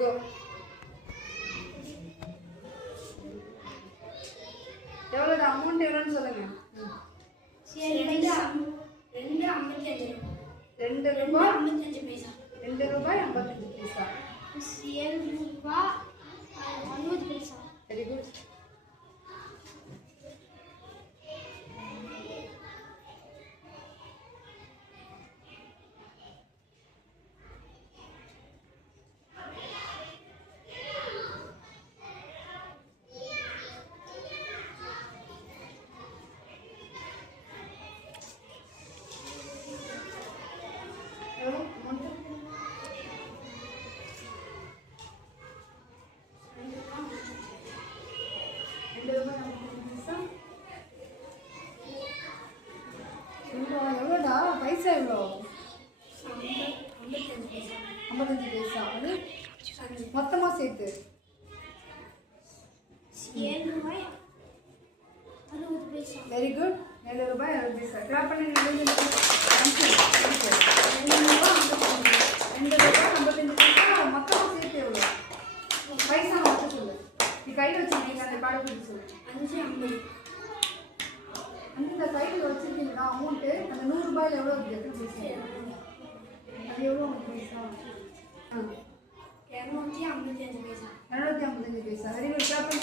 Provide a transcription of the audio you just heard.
கோ. எவ்வளோடா amount எவ்வளோன்னு சொல்லுங்க. 2.55 2 ரூபாய் 55 பைசா. 2 ரூபாய் 55 பைசா. 7 ரூபாய் 60 பைசா. Very good. எவ்வளோடா பைசா எவ்வளோ? 55 பைசா. அது மொத்தமாக சேர்த்து 7 ரூபாய் 60 பைசா. Very good. 7 ரூபாய் 60 பைசா. கிளாப் பண்ணி 2 ரூபாய் 55 பைசா. மொத்தமாக சேர்த்து எவ்வளோ பைசா மட்டும் சொல்லு. நீ கையில் வச்சுருக்கீங்க அந்த கார்டு கொடுத்து சொல்லு. 5.50. அந்த கையில் வச்சுருக்கீங்களா அமௌண்ட்டு? அந்த 100 ரூபாயில் எவ்வளோ இருக்குது? எத்தனை பைசா? அது எவ்வளோ உங்களுக்கு paisa? 255 paisa. 255 paisa. Very good. Clap பண்ணி